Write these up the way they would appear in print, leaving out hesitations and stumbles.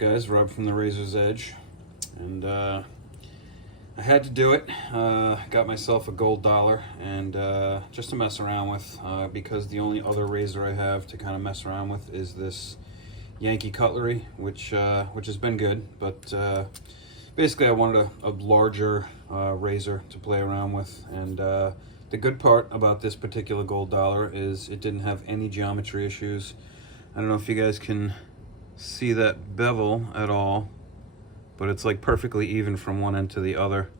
guys? Rob from the Razor's Edge, and I had to do it. Got myself a gold dollar, and just to mess around with, because the only other razor I have to kind of mess around with is this Yankee cutlery, which has been good, but basically I wanted a larger razor to play around with. And the good part about this particular gold dollar is it didn't have any geometry issues. I don't know if you guys can see that bevel at all, but it's like perfectly even from one end to the other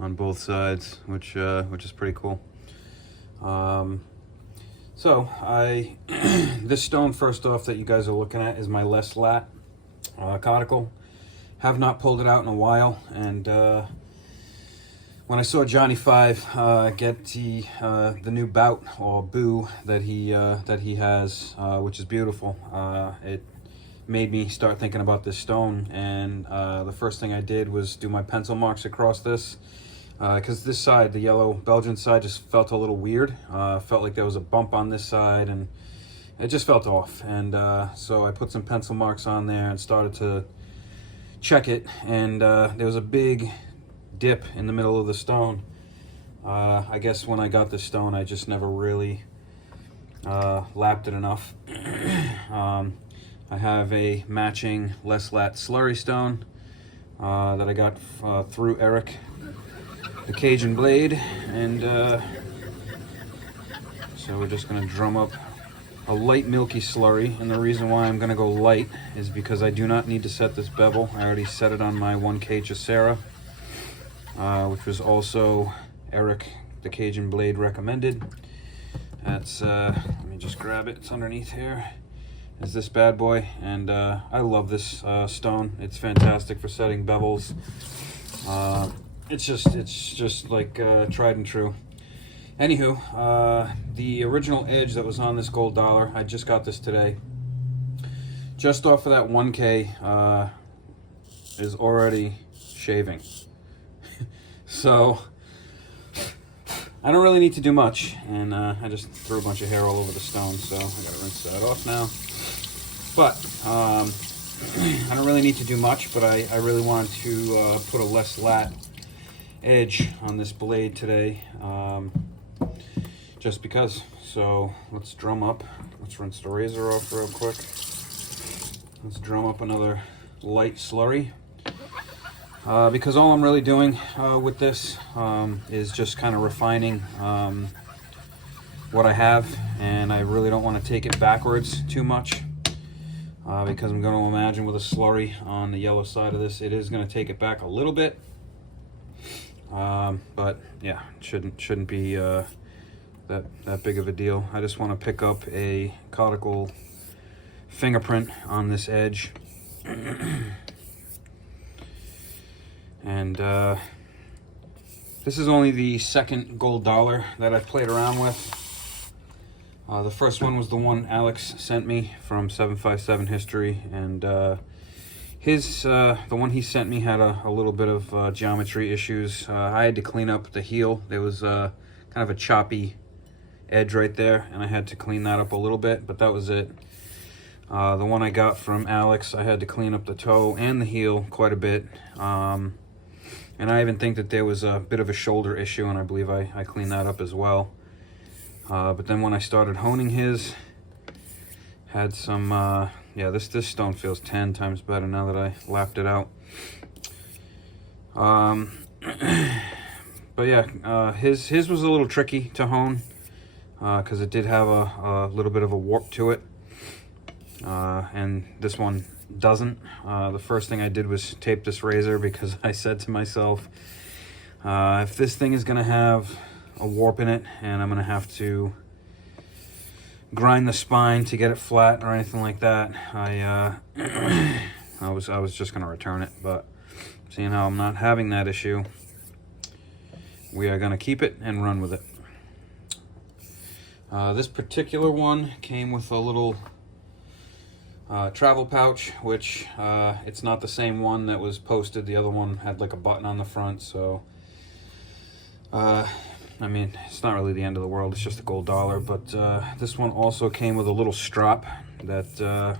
on both sides, which is pretty cool. So this stone, first off, that you guys are looking at is my LesLat Coticule. Have not pulled it out in a while, and when I saw Johnny 5 get the new bout or boo that he has, which is beautiful, it made me start thinking about this stone. And the first thing I did was do my pencil marks across this, because this side, the yellow Belgian side, just felt a little weird. Felt like there was a bump on this side, and it just felt off. And so I put some pencil marks on there and started to check it, and there was a big dip in the middle of the stone. I guess when I got this stone, I just never really lapped it enough. I have a matching LesLat slurry stone that I got through Eric, the Cajun blade, and so we're just going to drum up a light milky slurry. And the reason why I'm going to go light is because I do not need to set this bevel. I already set it on my 1K Chaucera, which was also Eric, the Cajun blade, recommended. That's let me just grab it, it's underneath here, is this bad boy. And I love this stone. It's fantastic for setting bevels. It's just like tried and true. Anywho, the original edge that was on this gold dollar, I just got this today. Just off of that 1K is already shaving. So I don't really need to do much, and I just threw a bunch of hair all over the stone, so I gotta rinse that off now. But I don't really need to do much, but I really wanted to put a LesLat edge on this blade today, just because. So let's drum up, let's rinse the razor off real quick. Let's drum up another light slurry, because all I'm really doing with this is just kind of refining what I have, and I really don't want to take it backwards too much, because I'm going to imagine with a slurry on the yellow side of this, it is going to take it back a little bit. But yeah, it shouldn't be that big of a deal. I just want to pick up a cuticle fingerprint on this edge. And this is only the second gold dollar that I've played around with. The first one was the one Alex sent me from 757 History, and the one he sent me had a little bit of geometry issues. I had to clean up the heel. There was kind of a choppy edge right there, and I had to clean that up a little bit, but that was it. The one I got from Alex, I had to clean up the toe and the heel quite a bit. And I even think that there was a bit of a shoulder issue, and I believe I cleaned that up as well. But then when I started honing his, had some, yeah, this stone feels 10 times better now that I lapped it out. But yeah, his was a little tricky to hone, because it did have a little bit of a warp to it. And this one doesn't. The first thing I did was tape this razor, because I said to myself, if this thing is going to have a warp in it and I'm going to have to grind the spine to get it flat or anything like that, I was just going to return it. But seeing how I'm not having that issue, we are going to keep it and run with it. This particular one came with a little travel pouch, which it's not the same one that was posted. The other one had like a button on the front, so I mean, it's not really the end of the world. It's just a gold dollar. But this one also came with a little strap that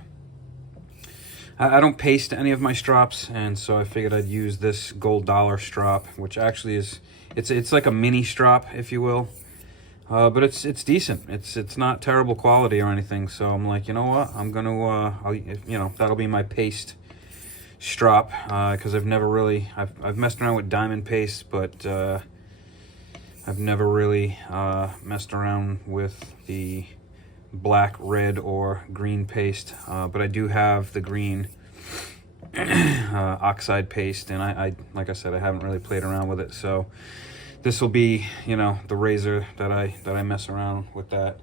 I don't paste any of my strops, and so I figured I'd use this gold dollar strop, which actually is, it's like a mini strop, if you will. But it's decent. It's not terrible quality or anything. So I'm like, you know what? I'm gonna that'll be my paste strop, because I've never really I've messed around with diamond paste, but I've never really messed around with the black, red, or green paste. But I do have the green oxide paste, and I like I said, I haven't really played around with it. So this will be, the razor that I mess around with that.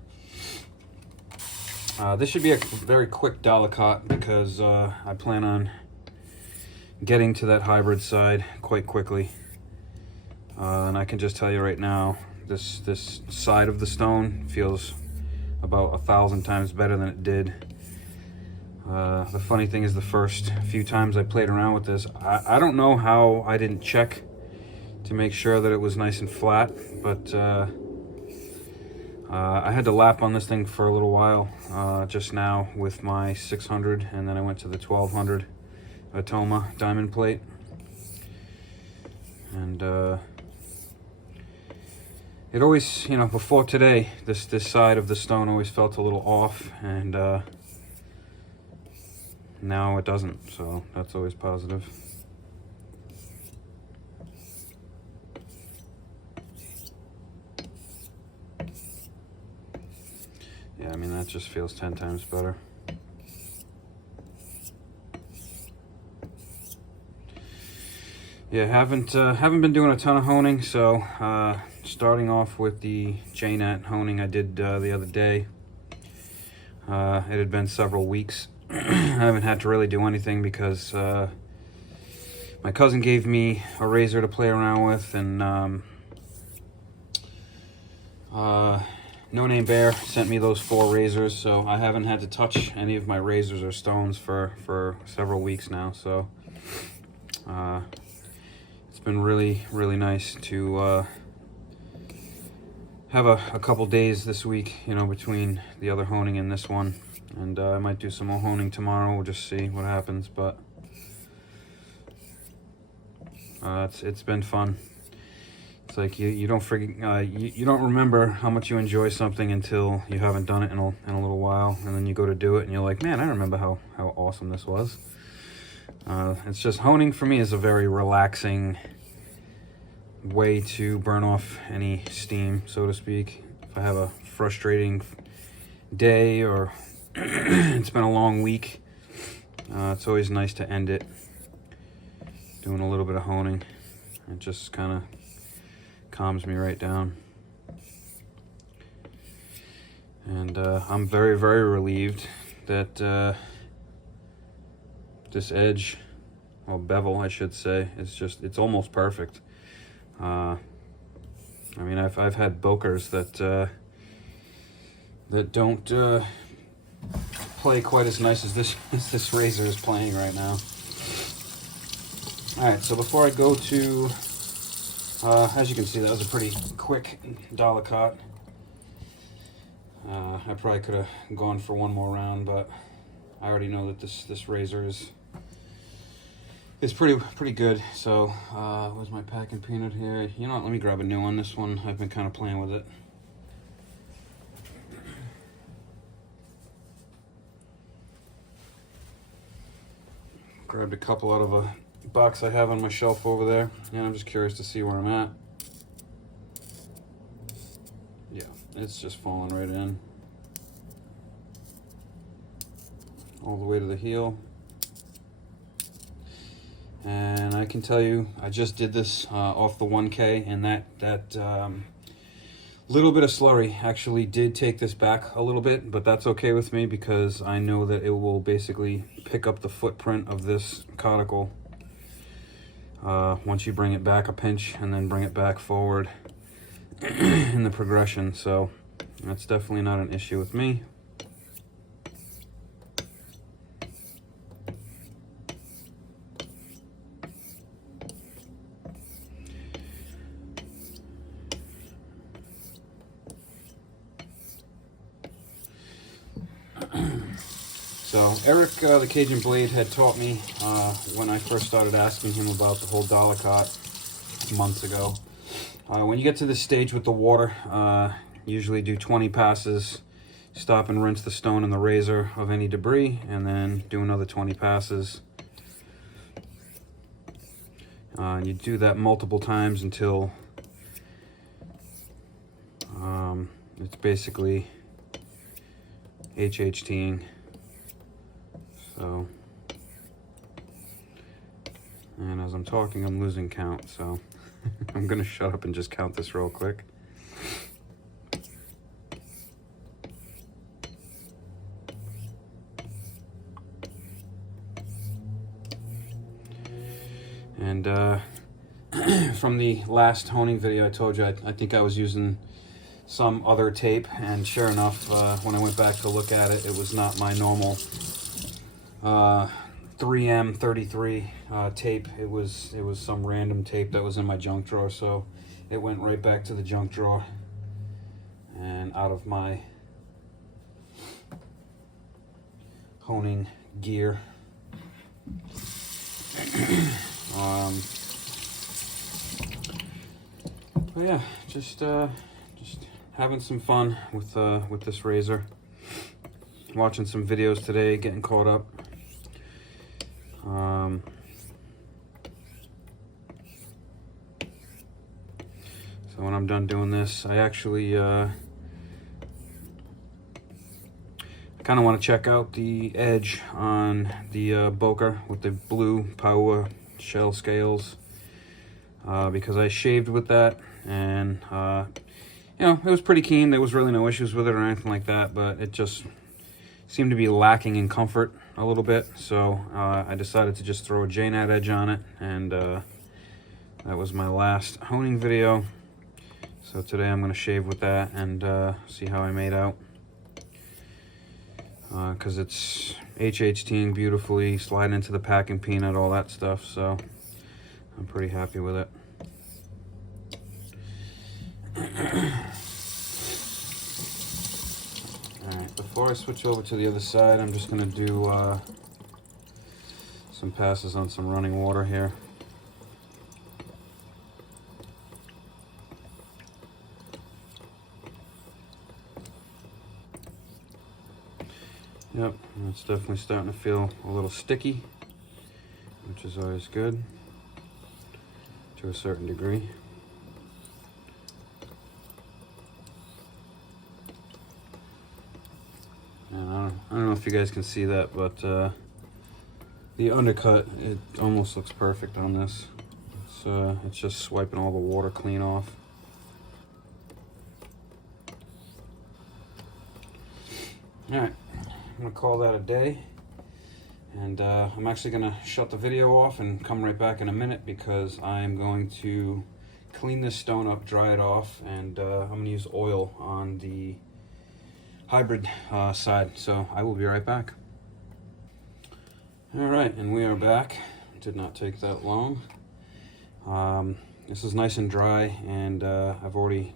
This should be a very quick Delicate because I plan on getting to that hybrid side quite quickly. And I can just tell you right now, this side of the stone feels about 1,000 times better than it did. The funny thing is, the first few times I played around with this, I don't know how I didn't check to make sure that it was nice and flat, but I had to lap on this thing for a little while just now with my 600, and then I went to the 1200 Atoma diamond plate, and it always, before today, this side of the stone always felt a little off, and now it doesn't, so that's always positive. Yeah, I mean, that just feels 10 times better. Yeah, haven't been doing a ton of honing, so starting off with the J-net honing I did the other day. It had been several weeks. I haven't had to really do anything because my cousin gave me a razor to play around with, and No Name Bear sent me those 4 razors, so I haven't had to touch any of my razors or stones for several weeks now. So it's been really, really nice to have a couple days this week, between the other honing and this one. And I might do some more honing tomorrow. We'll just see what happens, but it's been fun. It's like you don't forget, you don't remember how much you enjoy something until you haven't done it in a little while, and then you go to do it and you're like, man, I remember how awesome this was. It's just, honing for me is a very relaxing way to burn off any steam, so to speak. If I have a frustrating day or it's been a long week, it's always nice to end it doing a little bit of honing. It just kind of calms me right down. And I'm very, very relieved that this edge, or bevel I should say, it's almost perfect. I mean, I've had bokers that don't play quite as nice as this razor is playing right now. Alright, so before I go to, as you can see, that was a pretty quick Delicate. I probably could have gone for one more round, but I already know that this razor is pretty good. So where's my packing peanut here? You know what, let me grab a new one. This one, I've been kind of playing with it. Grabbed a couple out of a box I have on my shelf over there, and I'm just curious to see where I'm at. Yeah, it's just falling right in all the way to the heel. And I can tell you, I just did this off the 1K, and that little bit of slurry actually did take this back a little bit, but that's okay with me because I know that it will basically pick up the footprint of this Coticule once you bring it back a pinch and then bring it back forward in the progression. So that's definitely not an issue with me. So Eric, the Cajun Blade, had taught me when I first started asking him about the whole dollar cot months ago. When you get to this stage with the water, usually do 20 passes, stop and rinse the stone and the razor of any debris, and then do another 20 passes. You do that multiple times until it's basically HHTing. So, and as I'm talking, I'm losing count, so I'm gonna shut up and just count this real quick. And from the last honing video I told you, I think I was using some other tape, and sure enough, when I went back to look at it, it was not my normal 3M 33 tape. It was some random tape that was in my junk drawer, so it went right back to the junk drawer and out of my honing gear. But yeah, just having some fun with this razor. Watching some videos today, getting caught up. So when I'm done doing this, I actually kind of want to check out the edge on the Boker with the blue Paua shell scales, because I shaved with that, and you know, it was pretty keen. There was really no issues with it or anything like that, but it just seemed to be lacking in comfort a little bit. So I decided to just throw a J-Nat edge on it, and that was my last honing video. So today I'm going to shave with that and see how I made out. Because it's HHTing beautifully, sliding into the packing peanut, all that stuff. So I'm pretty happy with it. Alright, before I switch over to the other side, I'm just going to do some passes on some running water here. Yep, it's definitely starting to feel a little sticky, which is always good to a certain degree. And I don't know if you guys can see that, but the undercut, it almost looks perfect on this. It's just swiping all the water clean off. All right. I'm gonna call that a day, and I'm actually gonna shut the video off and come right back in a minute, because I'm going to clean this stone up, dry it off, and I'm gonna use oil on the hybrid side. So I will be right back. All right, and we are back. Did not take that long. This is nice and dry, and I've already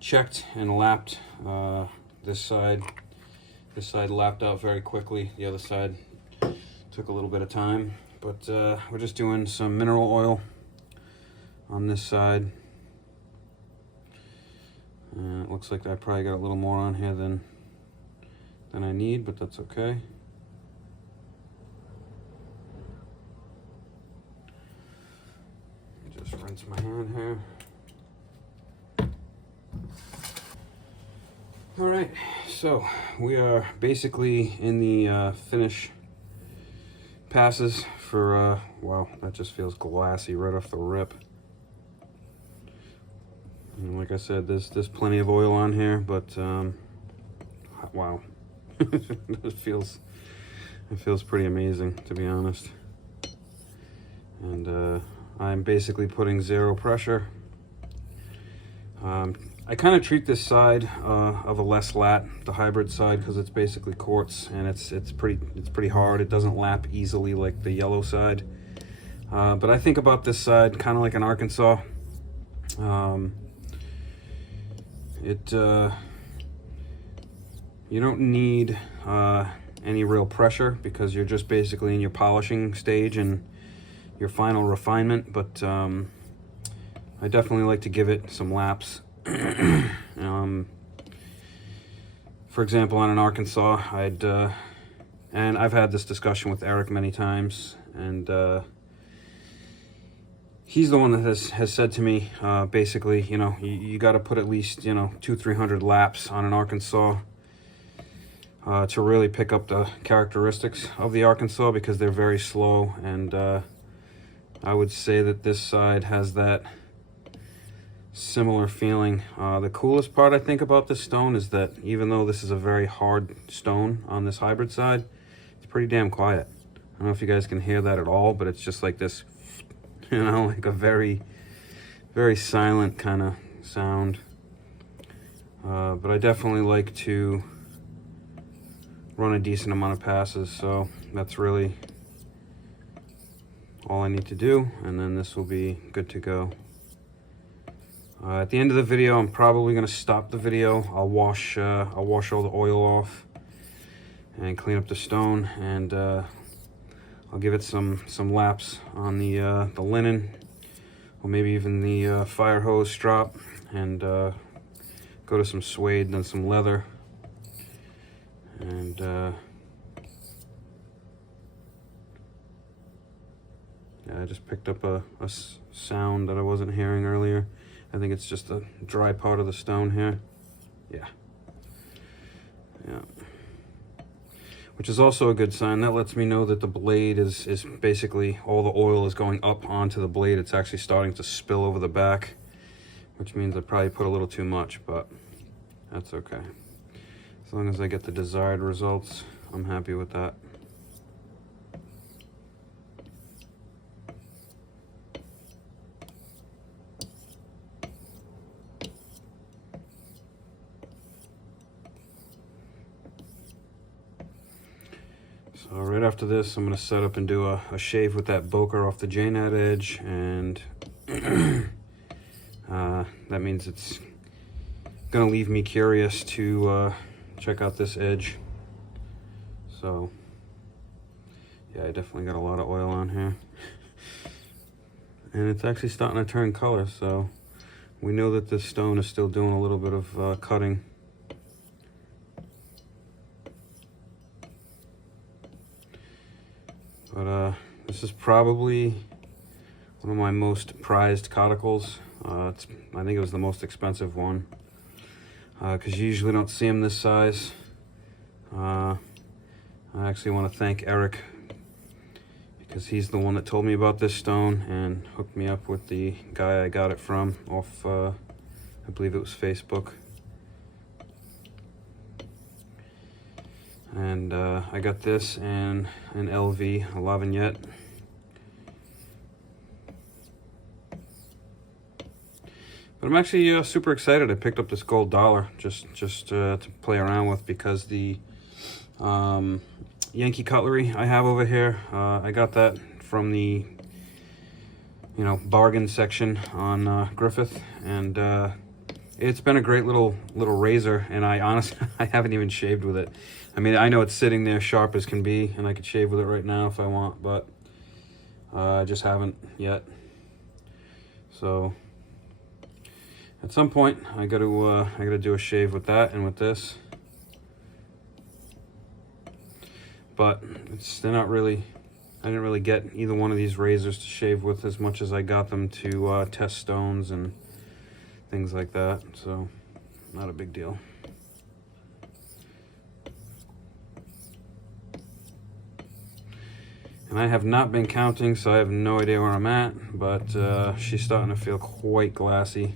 checked and lapped this side. This side lapped out very quickly. The other side took a little bit of time, but we're just doing some mineral oil on this side. It looks like I probably got a little more on here than I need, but that's okay. Just rinse my hand here. All right, so we are basically in the finish passes for, wow, that just feels glassy right off the rip. And like I said, there's plenty of oil on here, but wow, it feels pretty amazing, to be honest. And I'm basically putting zero pressure. I kind of treat this side of a LesLat, the hybrid side, because it's basically quartz, and it's pretty hard. It doesn't lap easily like the yellow side. But I think about this side kind of like an Arkansas. You don't need any real pressure because you're just basically in your polishing stage and your final refinement, but I definitely like to give it some laps. For example, on an Arkansas, and I've had this discussion with Eric many times, and he's the one that has said to me, basically, you know, you got to put at least, you know, 200-300 laps on an Arkansas to really pick up the characteristics of the Arkansas, because they're very slow, and I would say that this side has that similar feeling. The coolest part I think about this stone is that even though this is a very hard stone on this hybrid side, it's pretty damn quiet. I don't know if you guys can hear that at all, but it's just like this, you know, like a very, very silent kind of sound. But I definitely like to run a decent amount of passes, so that's really all I need to do, and then this will be good to go. At the end of the video, I'm probably going to stop the video. I'll wash all the oil off and clean up the stone, and I'll give it some laps on the linen, or maybe even the fire hose strop, and go to some suede, then some leather, and yeah, I just picked up a sound that I wasn't hearing earlier. I think it's just the dry part of the stone here. Yeah. Which is also a good sign. That lets me know that the blade is basically, all the oil is going up onto the blade. It's actually starting to spill over the back, which means I probably put a little too much, but that's okay. As long as I get the desired results, I'm happy with that. So right after this, I'm going to set up and do a shave with that bokeh off the J-nut edge, and that means it's going to leave me curious to check out this edge. So yeah, I definitely got a lot of oil on here, and it's actually starting to turn color, so we know that this stone is still doing a little bit of cutting. But this is probably one of my most prized coticles. I think it was the most expensive one, because you usually don't see them this size. I actually want to thank Eric, because he's the one that told me about this stone and hooked me up with the guy I got it from off, I believe it was Facebook. And I got this and an LV, a La Vignette. But I'm actually super excited. I picked up this gold dollar just to play around with, because the Yankee cutlery I have over here, I got that from the, you know, bargain section on Griffith, and it's been a great little razor, and I honestly I haven't even shaved with it. I mean, I know it's sitting there sharp as can be, and I could shave with it right now if I want, but I just haven't yet. So at some point, I gotta do a shave with that and with this. But they're not really. I didn't really get either one of these razors to shave with as much as I got them to test stones and things like that. So not a big deal. And I have not been counting, so I have no idea where I'm at, but she's starting to feel quite glassy.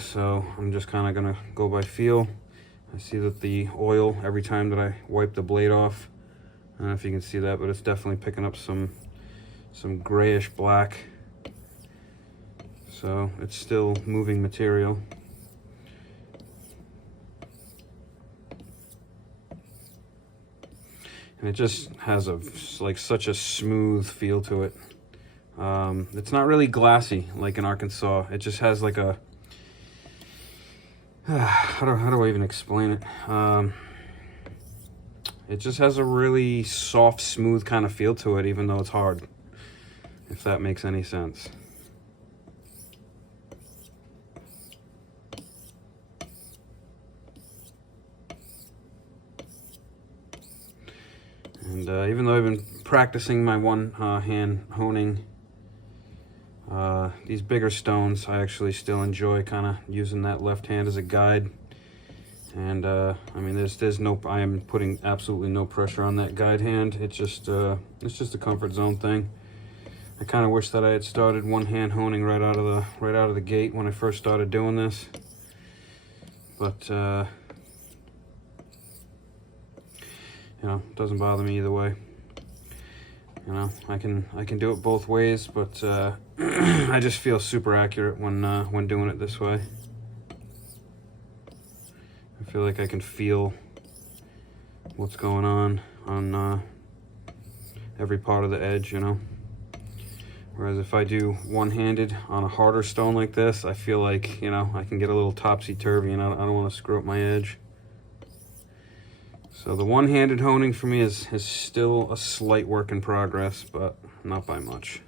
So I'm just kind of gonna go by feel. I see that the oil, every time that I wipe the blade off, I don't know if you can see that, but it's definitely picking up some grayish black. So it's still moving material. And it just has such a smooth feel to it. It's not really glassy like in Arkansas. It just has like a, how do I even explain it? it just has a really soft, smooth kind of feel to it, even though it's hard, if that makes any sense. And even though I've been practicing my one hand honing, these bigger stones, I actually still enjoy kind of using that left hand as a guide. And I mean, there's no, I am putting absolutely no pressure on that guide hand. It's just a comfort zone thing. I kind of wish that I had started one hand honing right out of the gate when I first started doing this. But you know, it doesn't bother me either way. You know, I can do it both ways, but I just feel super accurate when doing it this way. I feel like I can feel what's going on every part of the edge, you know. Whereas if I do one-handed on a harder stone like this, I feel like, you know, I can get a little topsy-turvy, and I don't want to screw up my edge. So the one-handed honing for me is still a slight work in progress, but not by much.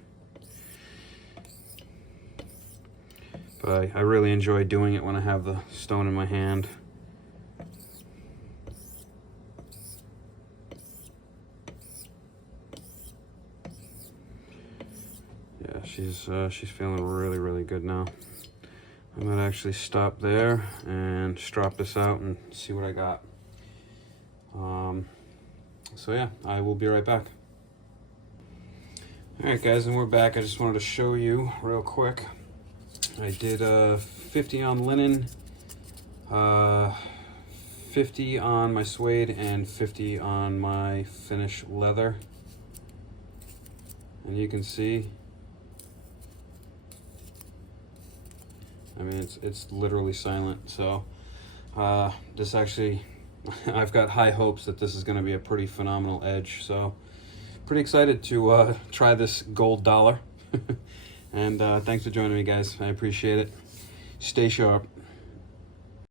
But I really enjoy doing it when I have the stone in my hand. Yeah, she's feeling really good now. I'm gonna actually stop there and strop this out and see what I got. So yeah, I will be right back. Alright guys, and we're back. I just wanted to show you real quick. I did 50 on linen, 50 on my suede, and 50 on my finish leather. And you can see, I mean, it's literally silent. So this actually, I've got high hopes that this is going to be a pretty phenomenal edge. So pretty excited to try this gold dollar. And thanks for joining me, guys. I appreciate it. Stay sharp.